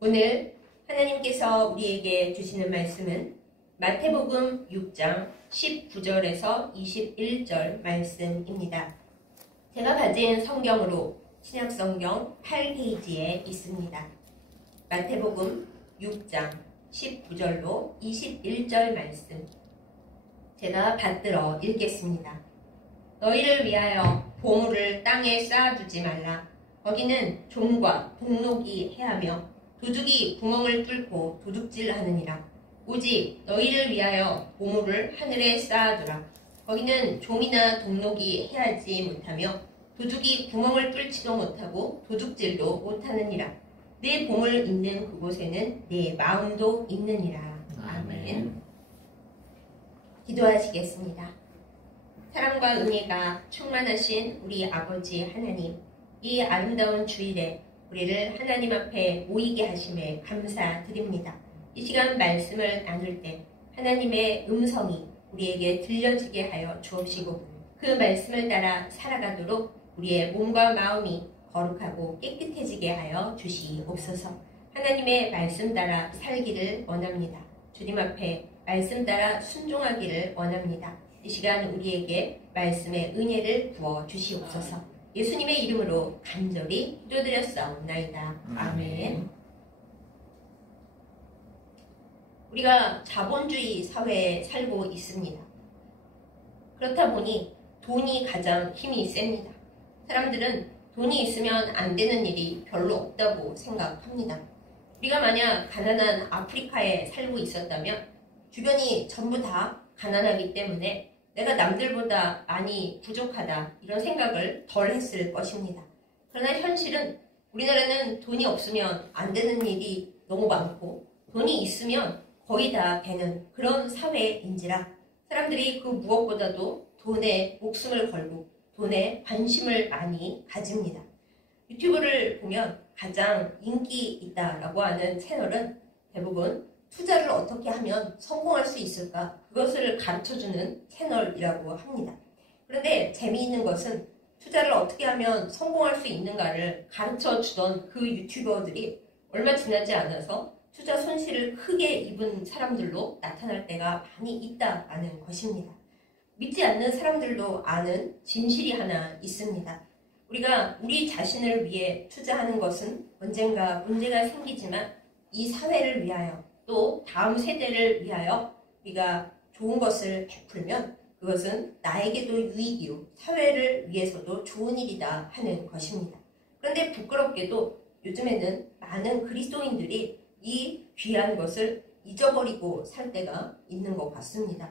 오늘 하나님께서 우리에게 주시는 말씀은 마태복음 6장 19절에서 21절 말씀입니다. 제가 가진 성경으로 신약성경 8페이지에 있습니다. 마태복음 6장 19절로 21절 말씀 제가 받들어 읽겠습니다. 너희를 위하여 보물을 땅에 쌓아두지 말라. 거기는 종과 동록이 해하며 도둑이 구멍을 뚫고 도둑질하느니라. 오직 너희를 위하여 보물을 하늘에 쌓아두라. 거기는 종이나 동록이 해하지 못하며 도둑이 구멍을 뚫지도 못하고 도둑질도 못하느니라. 내 보물 있는 그곳에는 내 마음도 있느니라. 아멘. 기도하시겠습니다. 사랑과 은혜가 충만하신 우리 아버지 하나님, 이 아름다운 주일에 우리를 하나님 앞에 모이게 하심에 감사드립니다. 이 시간 말씀을 나눌 때 하나님의 음성이 우리에게 들려지게 하여 주옵시고 그 말씀을 따라 살아가도록 우리의 몸과 마음이 거룩하고 깨끗해지게 하여 주시옵소서. 하나님의 말씀 따라 살기를 원합니다. 주님 앞에 말씀 따라 순종하기를 원합니다. 이 시간 우리에게 말씀의 은혜를 부어 주시옵소서. 예수님의 이름으로 간절히 기도드렸사옵나이다. 아멘. 우리가 자본주의 사회에 살고 있습니다. 그렇다 보니 돈이 가장 힘이 셉니다. 사람들은 돈이 있으면 안 되는 일이 별로 없다고 생각합니다. 우리가 만약 가난한 아프리카에 살고 있었다면 주변이 전부 다 가난하기 때문에 내가 남들보다 많이 부족하다 이런 생각을 덜 했을 것입니다. 그러나 현실은 우리나라는 돈이 없으면 안 되는 일이 너무 많고 돈이 있으면 거의 다 되는 그런 사회인지라 사람들이 그 무엇보다도 돈에 목숨을 걸고 돈에 관심을 많이 가집니다. 유튜브를 보면 가장 인기 있다라고 하는 채널은 대부분 투자를 어떻게 하면 성공할 수 있을까? 그것을 가르쳐주는 채널이라고 합니다. 그런데 재미있는 것은 투자를 어떻게 하면 성공할 수 있는가를 가르쳐주던 그 유튜버들이 얼마 지나지 않아서 투자 손실을 크게 입은 사람들로 나타날 때가 많이 있다는 것입니다. 믿지 않는 사람들도 아는 진실이 하나 있습니다. 우리가 우리 자신을 위해 투자하는 것은 언젠가 문제가 생기지만 이 사회를 위하여 또 다음 세대를 위하여 우리가 좋은 것을 베풀면 그것은 나에게도 유익이요 사회를 위해서도 좋은 일이다 하는 것입니다. 그런데 부끄럽게도 요즘에는 많은 그리스도인들이 이 귀한 것을 잊어버리고 살 때가 있는 것 같습니다.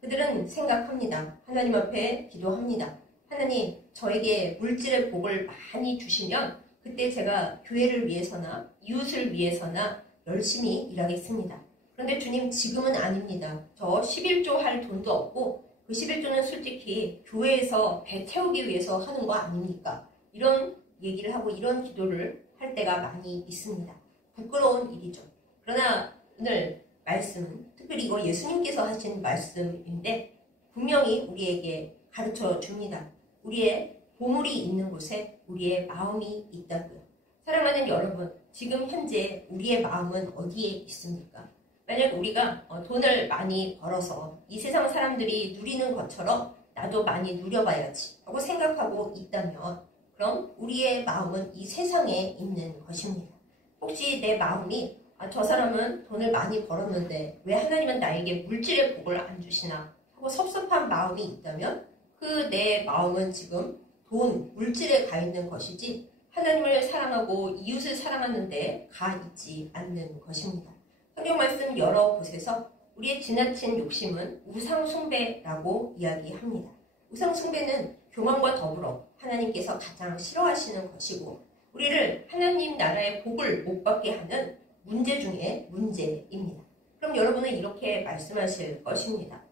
그들은 생각합니다. 하나님 앞에 기도합니다. 하나님, 저에게 물질의 복을 많이 주시면 그때 제가 교회를 위해서나 이웃을 위해서나 열심히 일하겠습니다. 그런데 주님, 지금은 아닙니다. 저 11조 할 돈도 없고 그 11조는 솔직히 교회에서 배 태우기 위해서 하는 거 아닙니까? 이런 얘기를 하고 이런 기도를 할 때가 많이 있습니다. 부끄러운 일이죠. 그러나 오늘 말씀은 특별히 이거 예수님께서 하신 말씀인데 분명히 우리에게 가르쳐 줍니다. 우리의 보물이 있는 곳에 우리의 마음이 있다고요. 사랑하는 여러분, 지금 현재 우리의 마음은 어디에 있습니까? 만약 우리가 돈을 많이 벌어서 이 세상 사람들이 누리는 것처럼 나도 많이 누려봐야지 하고 생각하고 있다면 그럼 우리의 마음은 이 세상에 있는 것입니다. 혹시 내 마음이 저 사람은 돈을 많이 벌었는데 왜 하나님은 나에게 물질의 복을 안 주시나 하고 섭섭한 마음이 있다면 그 내 마음은 지금 돈, 물질에 가 있는 것이지 하나님을 사랑하고 이웃을 사랑하는 데 가 있지 않는 것입니다. 성경 말씀 여러 곳에서 우리의 지나친 욕심은 우상 숭배라고 이야기합니다. 우상 숭배는 교만과 더불어 하나님께서 가장 싫어하시는 것이고 우리를 하나님 나라의 복을 못 받게 하는 문제 중에 문제입니다. 그럼 여러분은 이렇게 말씀하실 것입니다.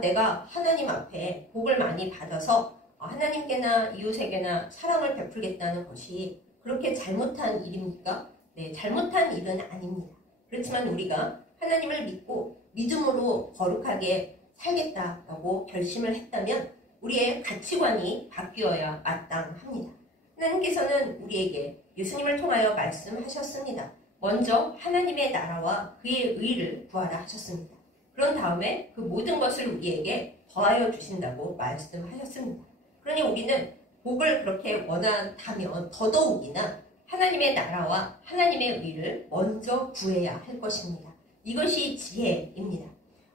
내가 하나님 앞에 복을 많이 받아서 하나님께나 이웃에게나 사랑을 베풀겠다는 것이 그렇게 잘못한 일입니까? 네, 잘못한 일은 아닙니다. 그렇지만 우리가 하나님을 믿고 믿음으로 거룩하게 살겠다라고 결심을 했다면 우리의 가치관이 바뀌어야 마땅합니다. 하나님께서는 우리에게 예수님을 통하여 말씀하셨습니다. 먼저 하나님의 나라와 그의 의를 구하라 하셨습니다. 그런 다음에 그 모든 것을 우리에게 더하여 주신다고 말씀하셨습니다. 그러니 우리는 복을 그렇게 원한다면 더더욱이나 하나님의 나라와 하나님의 의를 먼저 구해야 할 것입니다. 이것이 지혜입니다.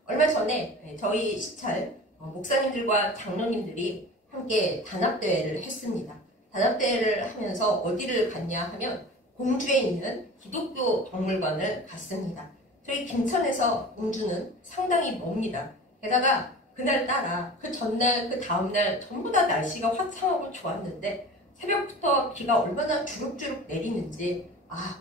얼마 전에 저희 시찰 목사님들과 장로님들이 함께 단합대회를 했습니다. 단합대회를 하면서 어디를 갔냐 하면 공주에 있는 기독교 박물관을 갔습니다. 저희 김천에서 공주는 상당히 멉니다. 게다가 그날따라 그 전날 그 다음날 전부 다 날씨가 화창하고 좋았는데 새벽부터 비가 얼마나 주룩주룩 내리는지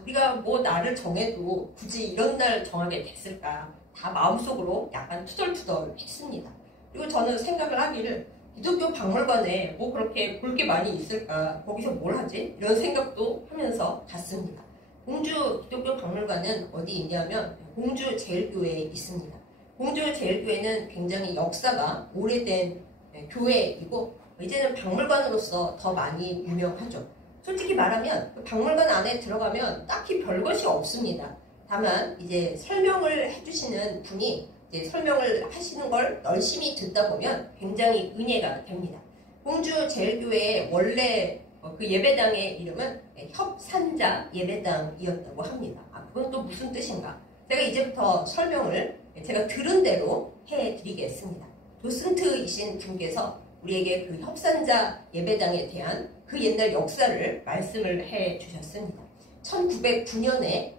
우리가 뭐 날을 정해도 굳이 이런 날 정하게 됐을까 다 마음속으로 약간 투덜투덜 했습니다. 그리고 저는 생각을 하기를 기독교 박물관에 뭐 그렇게 볼 게 많이 있을까 거기서 뭘 하지? 이런 생각도 하면서 갔습니다. 공주 기독교 박물관은 어디 있냐면 공주 제일교회에 있습니다. 공주 제일교회는 굉장히 역사가 오래된 교회이고 이제는 박물관으로서 더 많이 유명하죠. 솔직히 말하면 그 박물관 안에 들어가면 딱히 별것이 없습니다. 다만 이제 설명을 해주시는 분이 이제 설명을 하시는 걸 열심히 듣다 보면 굉장히 은혜가 됩니다. 공주 제일교회의 원래 그 예배당의 이름은 협산자 예배당이었다고 합니다. 그건 또 무슨 뜻인가? 제가 이제부터 설명을 제가 들은 대로 해드리겠습니다. 도슨트이신 분께서 우리에게 그 협산자 예배당에 대한 그 옛날 역사를 말씀을 해주셨습니다. 1909년에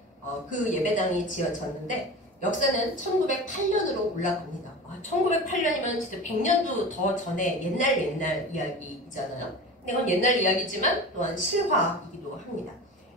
그 예배당이 지어졌는데 역사는 1908년으로 올라갑니다. 1908년이면 진짜 100년도 더 전에 옛날 이야기잖아요. 근데 이건 옛날 이야기지만 또한 실화이기도 합니다.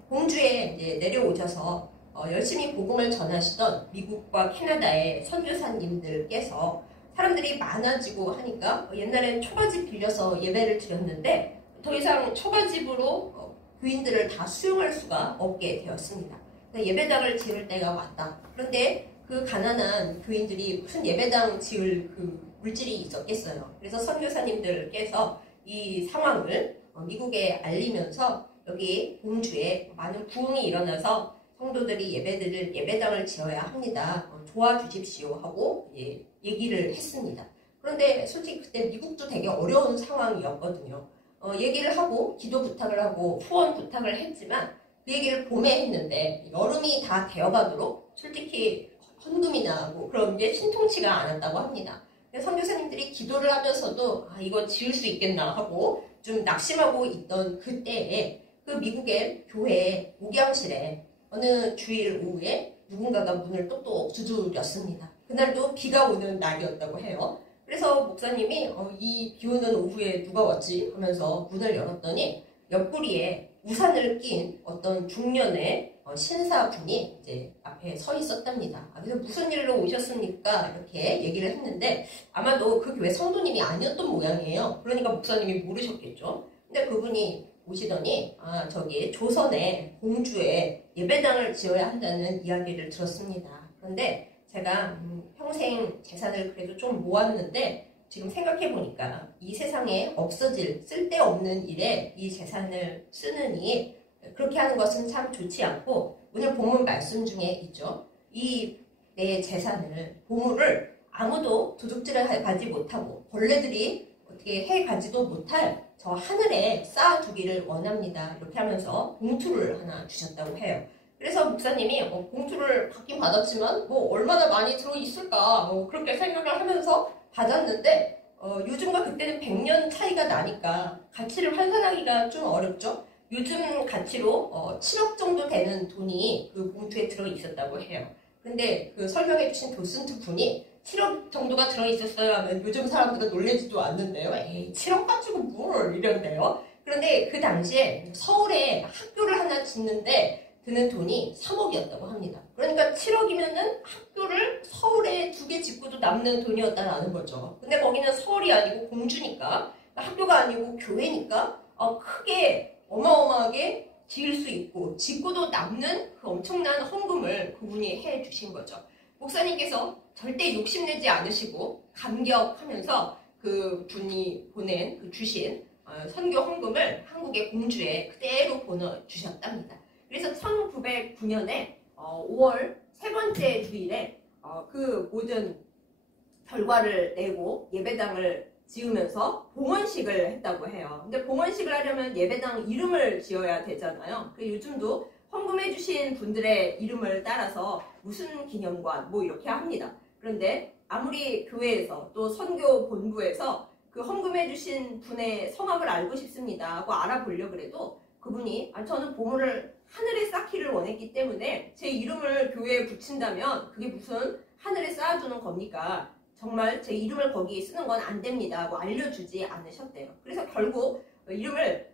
공주에 이제 내려오셔서 열심히 복음을 전하시던 미국과 캐나다의 선교사님들께서 사람들이 많아지고 하니까 옛날엔 초가집 빌려서 예배를 드렸는데 더 이상 초가집으로 교인들을 다 수용할 수가 없게 되었습니다. 예배당을 지을 때가 왔다. 그런데 그 가난한 교인들이 무슨 예배당 지을 그 물질이 있었겠어요. 그래서 선교사님들께서 이 상황을 미국에 알리면서 여기 공주에 많은 부흥이 일어나서 성도들이 예배당을 지어야 합니다. 도와주십시오 하고 얘기를 했습니다. 그런데 솔직히 그때 미국도 되게 어려운 상황이었거든요. 얘기를 하고 기도 부탁을 하고 후원 부탁을 했지만 그 얘기를 봄에 했는데 여름이 다 되어가도록 솔직히 헌금이나 뭐 그런 게 신통치가 않았다고 합니다. 선교사님들이 기도를 하면서도 이거 지을 수 있겠나 하고 좀 낙심하고 있던 그때에 그 미국의 교회 목양실에 어느 주일 오후에 누군가가 문을 똑똑 두드렸습니다. 그날도 비가 오는 날이었다고 해요. 그래서 목사님이 이 비 오는 오후에 누가 왔지 하면서 문을 열었더니 옆구리에 우산을 낀 어떤 중년의 신사분이 이제 앞에 서 있었답니다. 그래서 무슨 일로 오셨습니까? 이렇게 얘기를 했는데 아마도 그 교회 성도님이 아니었던 모양이에요. 그러니까 목사님이 모르셨겠죠. 근데 그분이 오시더니 저기 조선의 공주에 예배당을 지어야 한다는 이야기를 들었습니다. 그런데 제가 평생 재산을 그래도 좀 모았는데 지금 생각해보니까 이 세상에 없어질 쓸데없는 일에 이 재산을 쓰느니 그렇게 하는 것은 참 좋지 않고 오늘 본문 말씀 중에 있죠. 이 내 재산을 보물을 아무도 도둑질을 가지 못하고 벌레들이 어떻게 해가지도 못할 저 하늘에 쌓아두기를 원합니다. 이렇게 하면서 봉투를 하나 주셨다고 해요. 그래서 목사님이 봉투를 받긴 받았지만 뭐 얼마나 많이 들어있을까 그렇게 생각을 하면서 받았는데 요즘과 그때는 100년 차이가 나니까 가치를 환산하기가 좀 어렵죠. 요즘 가치로 7억 정도 되는 돈이 그 봉투에 들어있었다고 해요. 근데 그 설명해주신 도슨트 분이 7억 정도가 들어있었어요 하면 요즘 사람들은 놀라지도 않는데요. 에이 7억 가지고 뭘 이런데요. 그런데 그 당시에 서울에 학교를 하나 짓는데 드는 돈이 3억이었다고 합니다. 그러니까 7억이면은 학교를 서울에 2개 짓고도 남는 돈이었다는 거죠. 근데 거기는 서울이 아니고 공주니까 학교가 아니고 교회니까 크게 어마어마하게 지을 수 있고 짓고도 남는 그 엄청난 헌금을 그분이 해주신 거죠. 목사님께서 절대 욕심내지 않으시고 감격하면서 그 분이 주신 선교 헌금을 한국의 공주에 그대로 보내주셨답니다. 그래서 1909년에 5월 세 번째 주일에 그 모든 결과를 내고 예배당을 지으면서 봉헌식을 했다고 해요. 근데 봉헌식을 하려면 예배당 이름을 지어야 되잖아요. 요즘도 헌금해 주신 분들의 이름을 따라서 무슨 기념관 뭐 이렇게 합니다. 그런데 아무리 교회에서 또 선교 본부에서 그 헌금해 주신 분의 성함을 알고 싶습니다 하고 알아보려고 해도 그분이 저는 보물을 하늘에 쌓기를 원했기 때문에 제 이름을 교회에 붙인다면 그게 무슨 하늘에 쌓아두는 겁니까? 정말 제 이름을 거기에 쓰는 건 안 됩니다 하고 알려주지 않으셨대요. 그래서 결국 이름을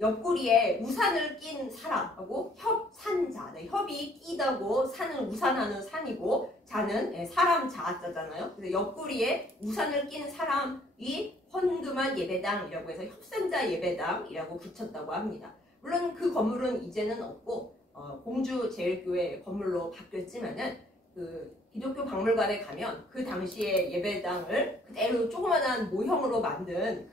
옆구리에 우산을 낀 사람하고 협산자, 협이 끼다고 산은 우산하는 산이고 자는 사람 자자잖아요. 그래서 옆구리에 우산을 낀 사람이 헌금한 예배당이라고 해서 협산자 예배당이라고 붙였다고 합니다. 물론 그 건물은 이제는 없고 공주제일교회 건물로 바뀌었지만은 그 기독교 박물관에 가면 그 당시에 예배당을 그대로 조그만한 모형으로 만든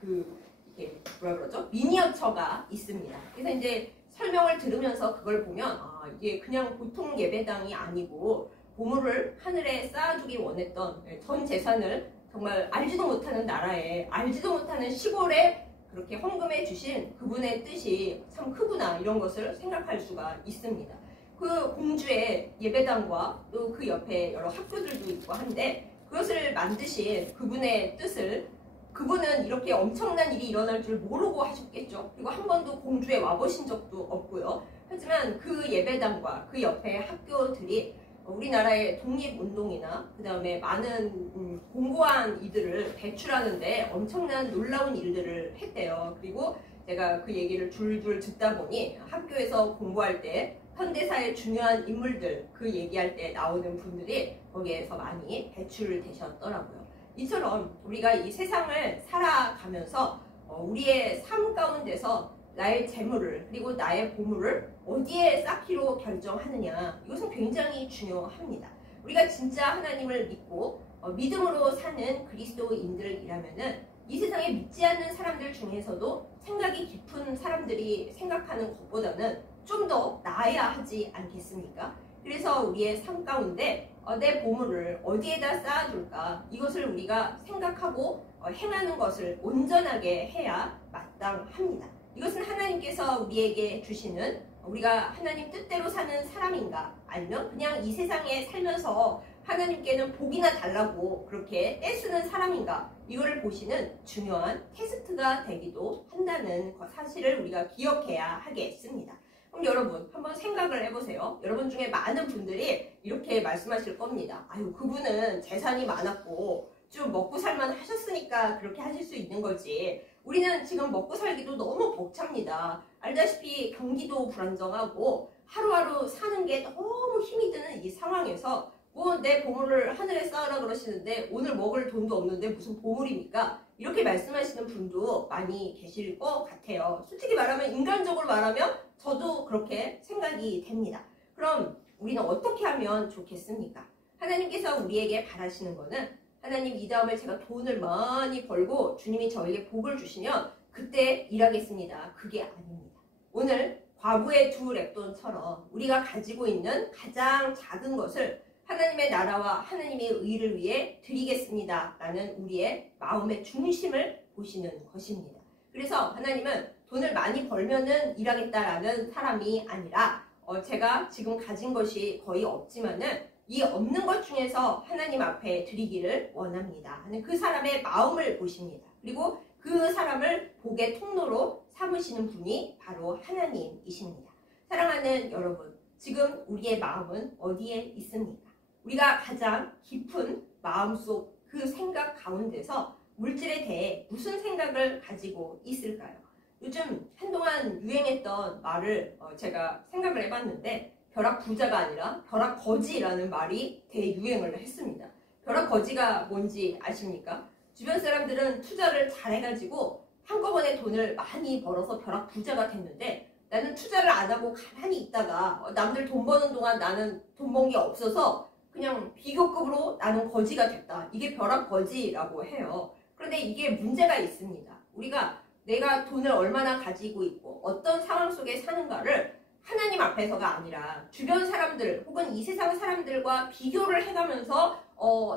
이게 뭐라 그러죠? 미니어처가 있습니다. 그래서 이제 설명을 들으면서 그걸 보면 이게 그냥 보통 예배당이 아니고 보물을 하늘에 쌓아두기 원했던 전 재산을 정말 알지도 못하는 나라에 알지도 못하는 시골에 그렇게 헌금해 주신 그분의 뜻이 참 크구나 이런 것을 생각할 수가 있습니다. 그 공주의 예배당과 또 그 옆에 여러 학교들도 있고 한데 그것을 만드신 그분의 뜻을 그분은 이렇게 엄청난 일이 일어날 줄 모르고 하셨겠죠. 그리고 한 번도 공주에 와보신 적도 없고요. 하지만 그 예배당과 그 옆에 학교들이 우리나라의 독립운동이나 그 다음에 많은 공고한 이들을 배출하는데 엄청난 놀라운 일들을 했대요. 그리고 제가 그 얘기를 줄줄 듣다 보니 학교에서 공부할 때 현대사의 중요한 인물들 그 얘기할 때 나오는 분들이 거기에서 많이 배출되셨더라고요. 이처럼 우리가 이 세상을 살아가면서 우리의 삶 가운데서 나의 재물을 그리고 나의 보물을 어디에 쌓기로 결정하느냐 이것은 굉장히 중요합니다. 우리가 진짜 하나님을 믿고 믿음으로 사는 그리스도인들이라면은 이 세상에 믿지 않는 사람들 중에서도 생각이 깊은 사람들이 생각하는 것보다는 좀 더 나아야 하지 않겠습니까? 그래서 우리의 삶 가운데 내 보물을 어디에다 쌓아둘까 이것을 우리가 생각하고 행하는 것을 온전하게 해야 마땅합니다. 이것은 하나님께서 우리에게 주시는 우리가 하나님 뜻대로 사는 사람인가 아니면 그냥 이 세상에 살면서 하나님께는 복이나 달라고 그렇게 떼쓰는 사람인가 이거를 보시는 중요한 테스트가 되기도 한다는 사실을 우리가 기억해야 하겠습니다. 그럼 여러분 한번 생각을 해보세요. 여러분 중에 많은 분들이 이렇게 말씀하실 겁니다. 아유 그분은 재산이 많았고 좀 먹고 살만 하셨으니까 그렇게 하실 수 있는 거지. 우리는 지금 먹고 살기도 너무 벅찹니다. 알다시피 경기도 불안정하고 하루하루 사는 게 너무 힘이 드는 이 상황에서 내 보물을 하늘에 쌓으라 그러시는데 오늘 먹을 돈도 없는데 무슨 보물입니까? 이렇게 말씀하시는 분도 많이 계실 것 같아요. 솔직히 말하면 인간적으로 말하면 저도 그렇게 생각이 됩니다. 그럼 우리는 어떻게 하면 좋겠습니까? 하나님께서 우리에게 바라시는 거는 하나님 이 다음에 제가 돈을 많이 벌고 주님이 저에게 복을 주시면 그때 일하겠습니다. 그게 아닙니다. 오늘 과부의 2렙돈처럼 우리가 가지고 있는 가장 작은 것을 하나님의 나라와 하나님의 의를 위해 드리겠습니다. 라는 우리의 마음의 중심을 보시는 것입니다. 그래서 하나님은 돈을 많이 벌면은 일하겠다라는 사람이 아니라 제가 지금 가진 것이 거의 없지만은 이 없는 것 중에서 하나님 앞에 드리기를 원합니다 하는 그 사람의 마음을 보십니다. 그리고 그 사람을 복의 통로로 삼으시는 분이 바로 하나님이십니다. 사랑하는 여러분, 지금 우리의 마음은 어디에 있습니까? 우리가 가장 깊은 마음속 그 생각 가운데서 물질에 대해 무슨 생각을 가지고 있을까요? 요즘 한동안 유행했던 말을 제가 생각을 해봤는데 벼락부자가 아니라 벼락거지라는 말이 대유행을 했습니다. 벼락거지가 뭔지 아십니까? 주변 사람들은 투자를 잘해가지고 한꺼번에 돈을 많이 벌어서 벼락부자가 됐는데 나는 투자를 안 하고 가만히 있다가 남들 돈 버는 동안 나는 돈 번 게 없어서 그냥 비교급으로 나는 거지가 됐다. 이게 벼락거지라고 해요. 그런데 이게 문제가 있습니다. 우리가 내가 돈을 얼마나 가지고 있고 어떤 상황 속에 사는가를 하나님 앞에서가 아니라 주변 사람들 혹은 이 세상 사람들과 비교를 해가면서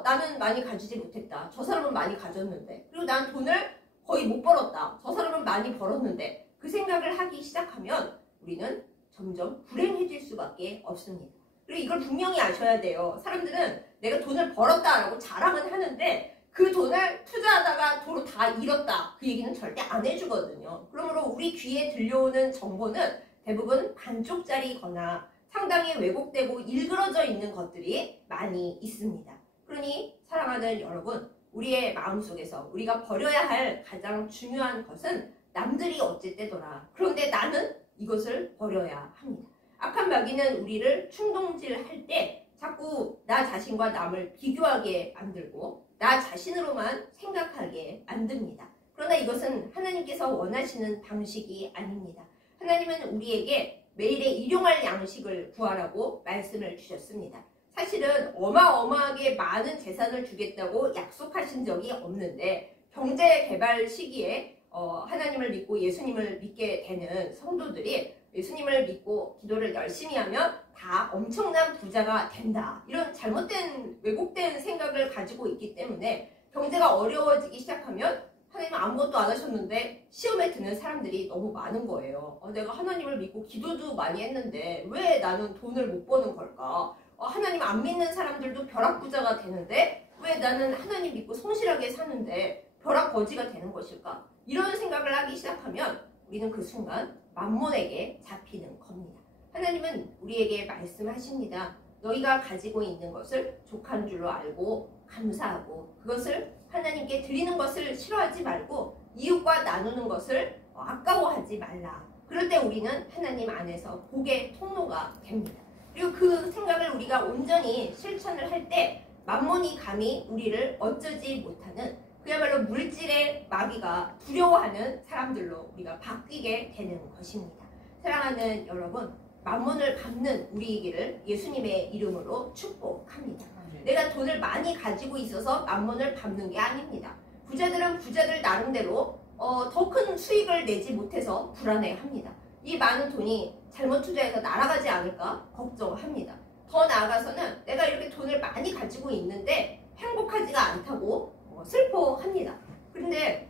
나는 많이 가지지 못했다. 저 사람은 많이 가졌는데. 그리고 난 돈을 거의 못 벌었다. 저 사람은 많이 벌었는데. 그 생각을 하기 시작하면 우리는 점점 불행해질 수밖에 없습니다. 그리고 이걸 분명히 아셔야 돼요. 사람들은 내가 돈을 벌었다라고 자랑은 하는데 그 돈을 투자하다가 도로 다 잃었다. 그 얘기는 절대 안 해주거든요. 그러므로 우리 귀에 들려오는 정보는 대부분 반쪽짜리거나 상당히 왜곡되고 일그러져 있는 것들이 많이 있습니다. 그러니 사랑하는 여러분, 우리의 마음속에서 우리가 버려야 할 가장 중요한 것은 남들이 어찌되더라. 그런데 나는 이것을 버려야 합니다. 악한 마귀는 우리를 충동질할 때 자꾸 나 자신과 남을 비교하게 만들고 나 자신으로만 생각하게 만듭니다. 그러나 이것은 하나님께서 원하시는 방식이 아닙니다. 하나님은 우리에게 매일의 일용할 양식을 구하라고 말씀을 주셨습니다. 사실은 어마어마하게 많은 재산을 주겠다고 약속하신 적이 없는데 경제 개발 시기에 하나님을 믿고 예수님을 믿게 되는 성도들이 예수님을 믿고 기도를 열심히 하면 다 엄청난 부자가 된다. 이런 잘못된 왜곡된 생각을 가지고 있기 때문에 경제가 어려워지기 시작하면 하나님은 아무것도 안 하셨는데 시험에 드는 사람들이 너무 많은 거예요. 내가 하나님을 믿고 기도도 많이 했는데 왜 나는 돈을 못 버는 걸까? 하나님 안 믿는 사람들도 벼락부자가 되는데 왜 나는 하나님 믿고 성실하게 사는데 벼락거지가 되는 것일까? 이런 생각을 하기 시작하면 우리는 그 순간 만몬에게 잡히는 겁니다. 하나님은 우리에게 말씀하십니다. 너희가 가지고 있는 것을 족한 줄로 알고 감사하고 그것을 하나님께 드리는 것을 싫어하지 말고 이웃과 나누는 것을 아까워하지 말라. 그럴 때 우리는 하나님 안에서 복의 통로가 됩니다. 그리고 그 생각을 우리가 온전히 실천을 할 때 만몬이 감히 우리를 어쩌지 못하는 그야말로 물질의 마귀가 두려워하는 사람들로 우리가 바뀌게 되는 것입니다. 사랑하는 여러분, 만몬을 갚는 우리이기를 예수님의 이름으로 축복합니다. 내가 돈을 많이 가지고 있어서 만몬을 갚는 게 아닙니다. 부자들은 부자들 나름대로 더 큰 수익을 내지 못해서 불안해합니다. 이 많은 돈이 잘못 투자해서 날아가지 않을까 걱정합니다. 더 나아가서는 내가 이렇게 돈을 많이 가지고 있는데 행복하지가 않다고 슬퍼합니다. 그런데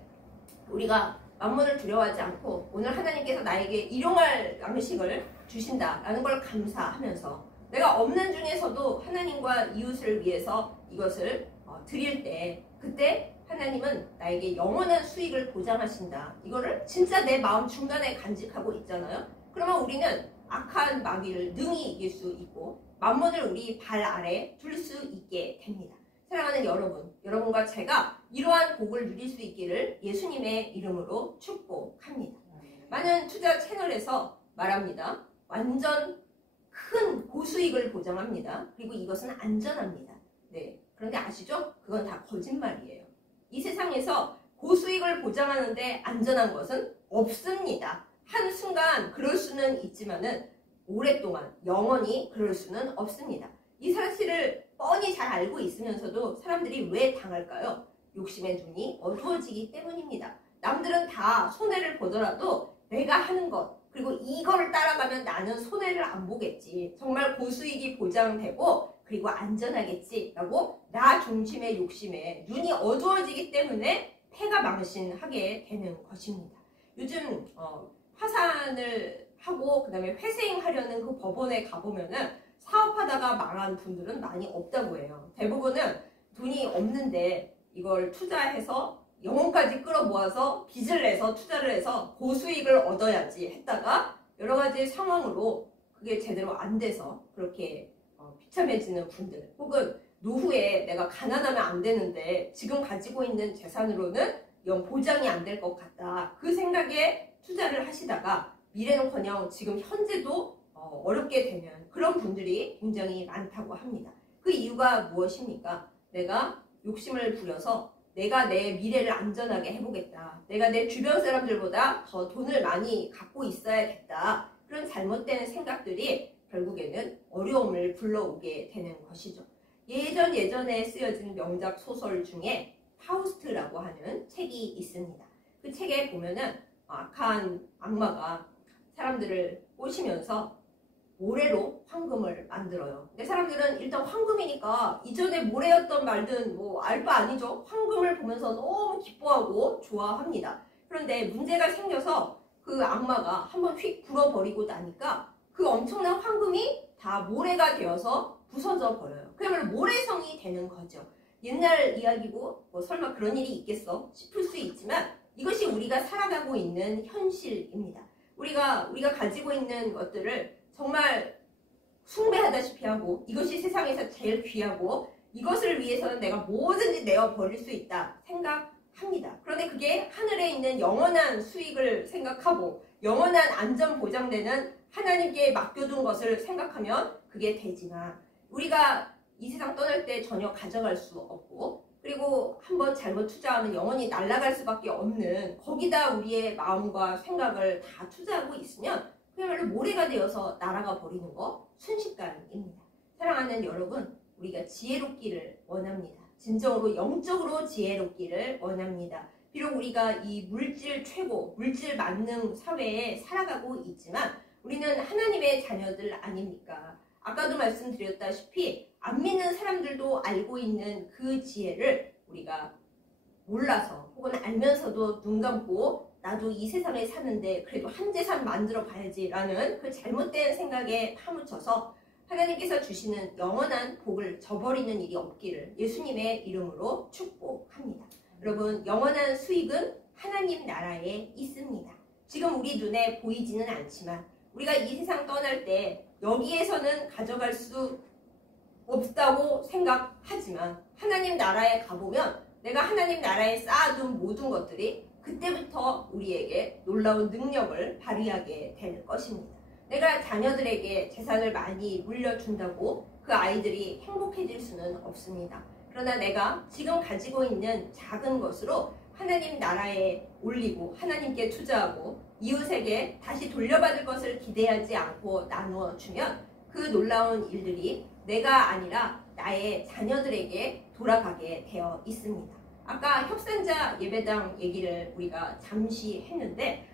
우리가 만몬을 두려워하지 않고 오늘 하나님께서 나에게 일용할 양식을 주신다라는 걸 감사하면서 내가 없는 중에서도 하나님과 이웃을 위해서 이것을 드릴 때 그때 하나님은 나에게 영원한 수익을 보장하신다. 이거를 진짜 내 마음 중간에 간직하고 있잖아요. 그러면 우리는 악한 마귀를 능히 이길 수 있고 만몬을 우리 발 아래 둘 수 있게 됩니다. 사랑하는 여러분, 여러분과 제가 이러한 복을 누릴 수 있기를 예수님의 이름으로 축복합니다. 많은 투자 채널에서 말합니다. 완전 큰 고수익을 보장합니다. 그리고 이것은 안전합니다. 네, 그런데 아시죠? 그건 다 거짓말이에요. 이 세상에서 고수익을 보장하는데 안전한 것은 없습니다. 한순간 그럴 수는 있지만은 오랫동안 영원히 그럴 수는 없습니다. 이 사실을 뻔히 잘 알고 있으면서도 사람들이 왜 당할까요? 욕심의 눈이 어두워지기 때문입니다. 남들은 다 손해를 보더라도 내가 하는 것 그리고 이거를 따라가면 나는 손해를 안 보겠지. 정말 고수익이 보장되고 그리고 안전하겠지 라고 나 중심의 욕심에 눈이 어두워지기 때문에 패가 망신하게 되는 것입니다. 요즘 파산을 하고 그 다음에 회생하려는 그 법원에 가보면은 사업하다가 망한 분들은 많이 없다고 해요. 대부분은 돈이 없는데 이걸 투자해서 영혼까지 끌어모아서 빚을 내서 투자를 해서 고수익을 얻어야지 했다가 여러 가지 상황으로 그게 제대로 안 돼서 그렇게 비참해지는 분들 혹은 노후에 내가 가난하면 안 되는데 지금 가지고 있는 재산으로는 영 보장이 안 될 것 같다. 그 생각에 투자를 하시다가 미래는커녕 지금 현재도 어렵게 되는 그런 분들이 굉장히 많다고 합니다. 그 이유가 무엇입니까? 내가 욕심을 부려서 내가 내 미래를 안전하게 해보겠다. 내가 내 주변 사람들보다 더 돈을 많이 갖고 있어야겠다. 그런 잘못된 생각들이 결국에는 어려움을 불러오게 되는 것이죠. 예전에 쓰여진 명작 소설 중에 파우스트라고 하는 책이 있습니다. 그 책에 보면은 악한 악마가 사람들을 꼬시면서 모래로 황금을 만들어요. 근데 사람들은 일단 황금이니까 이전에 모래였던 말든 뭐 알 바 아니죠. 황금을 보면서 너무 기뻐하고 좋아합니다. 그런데 문제가 생겨서 그 악마가 한번 휙 불어버리고 나니까 그 엄청난 황금이 다 모래가 되어서 부서져 버려요. 그야말로 모래성이 되는 거죠. 옛날 이야기고 뭐 설마 그런 일이 있겠어 싶을 수 있지만 이것이 우리가 살아가고 있는 현실입니다. 우리가 가지고 있는 것들을 정말 숭배하다시피 하고 이것이 세상에서 제일 귀하고 이것을 위해서는 내가 뭐든지 내어 버릴 수 있다 생각합니다. 그런데 그게 하늘에 있는 영원한 수익을 생각하고 영원한 안전 보장되는 하나님께 맡겨둔 것을 생각하면 그게 되지만 우리가 이 세상 떠날 때 전혀 가져갈 수 없고 그리고 한번 잘못 투자하면 영원히 날아갈 수밖에 없는 거기다 우리의 마음과 생각을 다 투자하고 있으면 그야말로 모래가 되어서 날아가 버리는 거 순식간입니다. 사랑하는 여러분, 우리가 지혜롭기를 원합니다. 진정으로 영적으로 지혜롭기를 원합니다. 비록 우리가 이 물질 최고, 물질 만능 사회에 살아가고 있지만 우리는 하나님의 자녀들 아닙니까? 아까도 말씀드렸다시피 안 믿는 사람들도 알고 있는 그 지혜를 우리가 몰라서 혹은 알면서도 눈 감고 나도 이 세상에 사는데 그래도 한 재산 만들어 봐야지 라는 그 잘못된 생각에 파묻혀서 하나님께서 주시는 영원한 복을 저버리는 일이 없기를 예수님의 이름으로 축복합니다. 여러분, 영원한 수익은 하나님 나라에 있습니다. 지금 우리 눈에 보이지는 않지만 우리가 이 세상 떠날 때 여기에서는 가져갈 수 없다고 생각하지만 하나님 나라에 가보면 내가 하나님 나라에 쌓아둔 모든 것들이 그때부터 우리에게 놀라운 능력을 발휘하게 될 것입니다. 내가 자녀들에게 재산을 많이 물려준다고 그 아이들이 행복해질 수는 없습니다. 그러나 내가 지금 가지고 있는 작은 것으로 하나님 나라에 올리고 하나님께 투자하고 이웃에게 다시 돌려받을 것을 기대하지 않고 나누어 주면 그 놀라운 일들이 내가 아니라 나의 자녀들에게 돌아가게 되어 있습니다. 아까 협산자 예배당 얘기를 우리가 잠시 했는데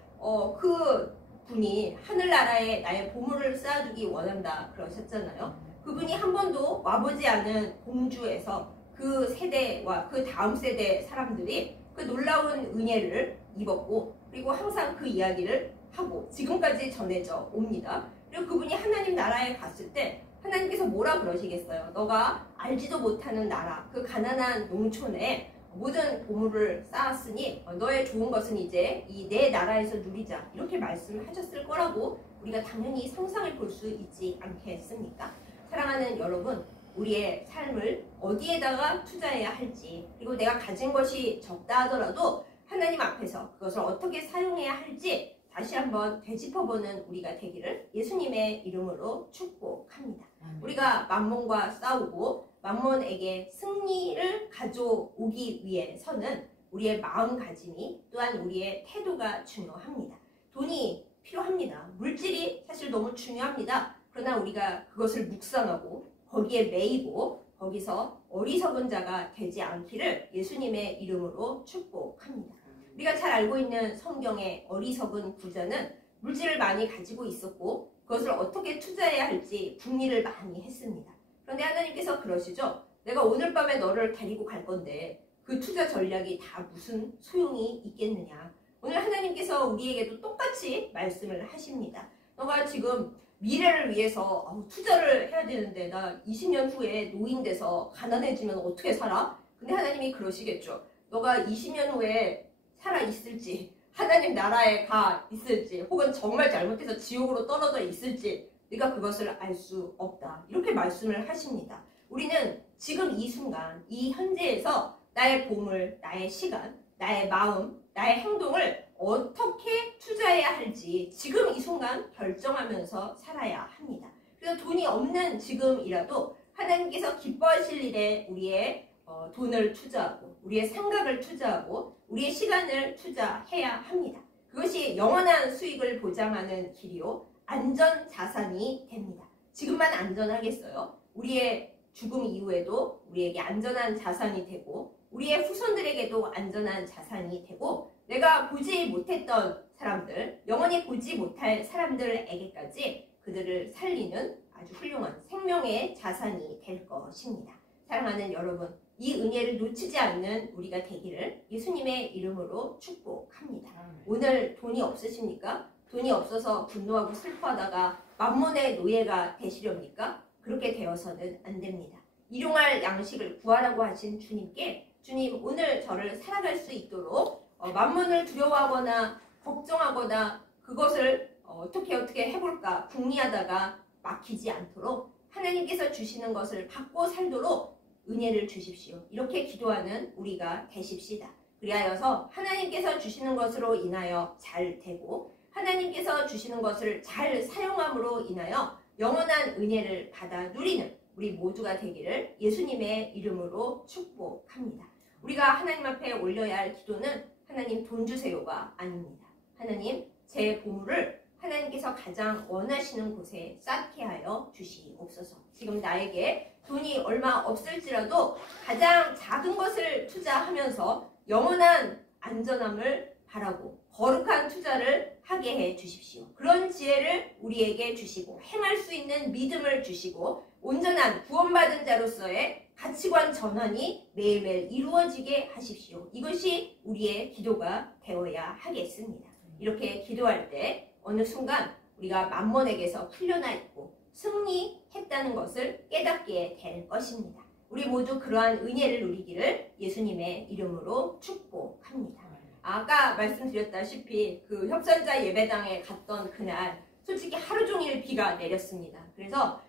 그 분이 하늘나라에 나의 보물을 쌓아두기 원한다 그러셨잖아요. 그분이 한 번도 와보지 않은 공주에서 그 세대와 그 다음 세대 사람들이 그 놀라운 은혜를 입었고 그리고 항상 그 이야기를 하고 지금까지 전해져 옵니다. 그리고 그분이 하나님 나라에 갔을 때 하나님께서 뭐라 그러시겠어요? 너가 알지도 못하는 나라, 그 가난한 농촌에 모든 보물을 쌓았으니 너의 좋은 것은 이제 이 내 나라에서 누리자 이렇게 말씀하셨을 거라고 우리가 당연히 상상을 볼 수 있지 않겠습니까? 사랑하는 여러분, 우리의 삶을 어디에다가 투자해야 할지 그리고 내가 가진 것이 적다 하더라도 하나님 앞에서 그것을 어떻게 사용해야 할지 다시 한번 되짚어보는 우리가 되기를 예수님의 이름으로 축복합니다. 우리가 만몬과 싸우고 만몬에게 승리를 가져오기 위해서는 우리의 마음가짐이 또한 우리의 태도가 중요합니다. 돈이 필요합니다. 물질이 사실 너무 중요합니다. 그러나 우리가 그것을 묵상하고 거기에 매이고 거기서 어리석은 자가 되지 않기를 예수님의 이름으로 축복합니다. 우리가 잘 알고 있는 성경의 어리석은 부자는 물질을 많이 가지고 있었고 그것을 어떻게 투자해야 할지 궁리를 많이 했습니다. 그런데 하나님께서 그러시죠. 내가 오늘 밤에 너를 데리고 갈 건데 그 투자 전략이 다 무슨 소용이 있겠느냐. 오늘 하나님께서 우리에게도 똑같이 말씀을 하십니다. 너가 지금 미래를 위해서 투자를 해야 되는데 나 20년 후에 노인 돼서 가난해지면 어떻게 살아? 근데 하나님이 그러시겠죠. 너가 20년 후에 살아 있을지 하나님 나라에 가 있을지 혹은 정말 잘못해서 지옥으로 떨어져 있을지 네가 그것을 알 수 없다. 이렇게 말씀을 하십니다. 우리는 지금 이 순간 이 현재에서 나의 보물, 나의 시간, 나의 마음, 나의 행동을 어떻게 투자해야 할지 지금 이 순간 결정하면서 살아야 합니다. 그래서 돈이 없는 지금이라도 하나님께서 기뻐하실 일에 우리의 돈을 투자하고 우리의 생각을 투자하고 우리의 시간을 투자해야 합니다. 그것이 영원한 수익을 보장하는 길이요 안전자산이 됩니다. 지금만 안전하겠어요? 우리의 죽음 이후에도 우리에게 안전한 자산이 되고 우리의 후손들에게도 안전한 자산이 되고 내가 보지 못했던 사람들, 영원히 보지 못할 사람들에게까지 그들을 살리는 아주 훌륭한 생명의 자산이 될 것입니다. 사랑하는 여러분, 이 은혜를 놓치지 않는 우리가 되기를 예수님의 이름으로 축복합니다. 오늘 돈이 없으십니까? 돈이 없어서 분노하고 슬퍼하다가 만몬의 노예가 되시렵니까? 그렇게 되어서는 안 됩니다. 일용할 양식을 구하라고 하신 주님께 주님 오늘 저를 살아갈 수 있도록 만몬을 두려워하거나 걱정하거나 그것을 어떻게 해볼까 궁리하다가 막히지 않도록 하나님께서 주시는 것을 받고 살도록 은혜를 주십시오. 이렇게 기도하는 우리가 되십시다. 그리하여서 하나님께서 주시는 것으로 인하여 잘 되고 하나님께서 주시는 것을 잘 사용함으로 인하여 영원한 은혜를 받아 누리는 우리 모두가 되기를 예수님의 이름으로 축복합니다. 우리가 하나님 앞에 올려야 할 기도는 하나님 돈 주세요가 아닙니다. 하나님 제 보물을 하나님께서 가장 원하시는 곳에 쌓게 하여 주시옵소서. 지금 나에게 돈이 얼마 없을지라도 가장 작은 것을 투자하면서 영원한 안전함을 바라고 거룩한 투자를 하게 해 주십시오. 그런 지혜를 우리에게 주시고 행할 수 있는 믿음을 주시고 온전한 구원받은 자로서의 가치관 전환이 매일매일 이루어지게 하십시오. 이것이 우리의 기도가 되어야 하겠습니다. 이렇게 기도할 때 어느 순간 우리가 만몬에게서 풀려나 있고 승리했다는 것을 깨닫게 될 것입니다. 우리 모두 그러한 은혜를 누리기를 예수님의 이름으로 축복합니다. 아까 말씀드렸다시피 그 협산자 예배당에 갔던 그날 솔직히 하루 종일 비가 내렸습니다. 그래서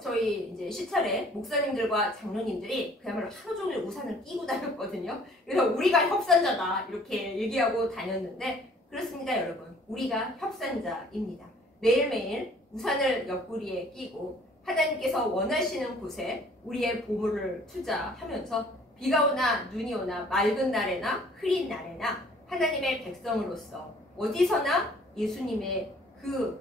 저희 이제 시찰에 목사님들과 장로님들이 그야말로 하루 종일 우산을 끼고 다녔거든요. 그래서 우리가 협산자다 이렇게 얘기하고 다녔는데 그렇습니다, 여러분. 우리가 협산자입니다. 매일매일 우산을 옆구리에 끼고 하나님께서 원하시는 곳에 우리의 보물을 투자하면서 비가 오나 눈이 오나 맑은 날에나 흐린 날에나 하나님의 백성으로서 어디서나 예수님의 그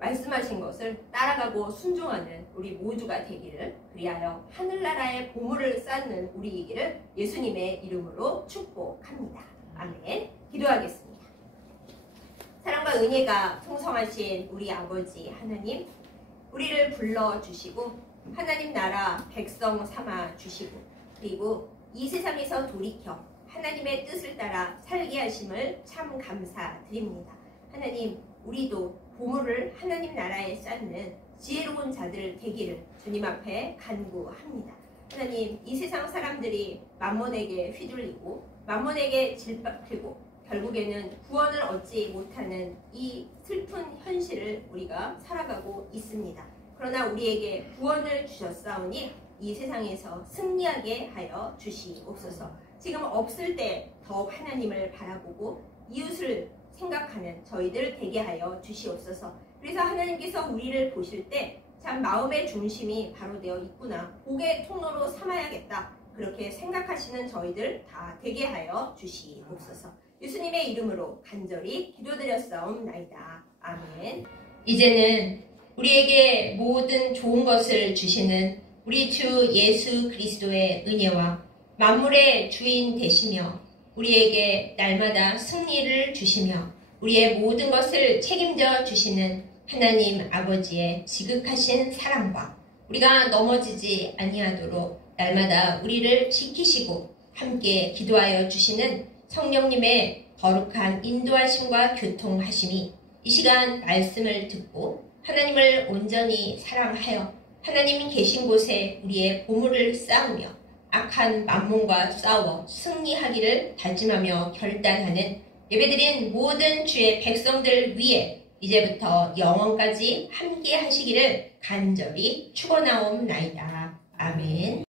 말씀하신 것을 따라가고 순종하는 우리 모두가 되기를 그리하여 하늘나라의 보물을 쌓는 우리이기를 예수님의 이름으로 축복합니다. 아멘. 기도하겠습니다. 사랑과 은혜가 풍성하신 우리 아버지 하나님, 우리를 불러주시고 하나님 나라 백성 삼아 주시고 그리고 이 세상에서 돌이켜 하나님의 뜻을 따라 살게 하심을 참 감사드립니다. 하나님, 우리도 보물을 하나님 나라에 쌓는 지혜로운 자들 되기를 주님 앞에 간구합니다. 하나님, 이 세상 사람들이 만몬에게 휘둘리고 만몬에게 질박히고 결국에는 구원을 얻지 못하는 이 슬픈 현실을 우리가 살아가고 있습니다. 그러나 우리에게 구원을 주셨사오니 이 세상에서 승리하게 하여 주시옵소서. 지금 없을 때 더욱 하나님을 바라보고 이웃을 생각하는 저희들 되게 하여 주시옵소서. 그래서 하나님께서 우리를 보실 때 참 마음의 중심이 바로 되어 있구나, 복의 통로로 삼아야겠다, 그렇게 생각하시는 저희들 다 되게 하여 주시옵소서. 예수님의 이름으로 간절히 기도드렸사옵나이다. 아멘. 이제는 우리에게 모든 좋은 것을 주시는 우리 주 예수 그리스도의 은혜와 만물의 주인 되시며 우리에게 날마다 승리를 주시며 우리의 모든 것을 책임져 주시는 하나님 아버지의 지극하신 사랑과 우리가 넘어지지 아니하도록 날마다 우리를 지키시고 함께 기도하여 주시는 성령님의 거룩한 인도하심과 교통하심이 이 시간 말씀을 듣고 하나님을 온전히 사랑하여 하나님이 계신 곳에 우리의 보물을 쌓으며 악한 만몬과 싸워 승리하기를 다짐하며 결단하는 예배드린 모든 주의 백성들 위에 이제부터 영원까지 함께 하시기를 간절히 축원하옵나이다. 아멘.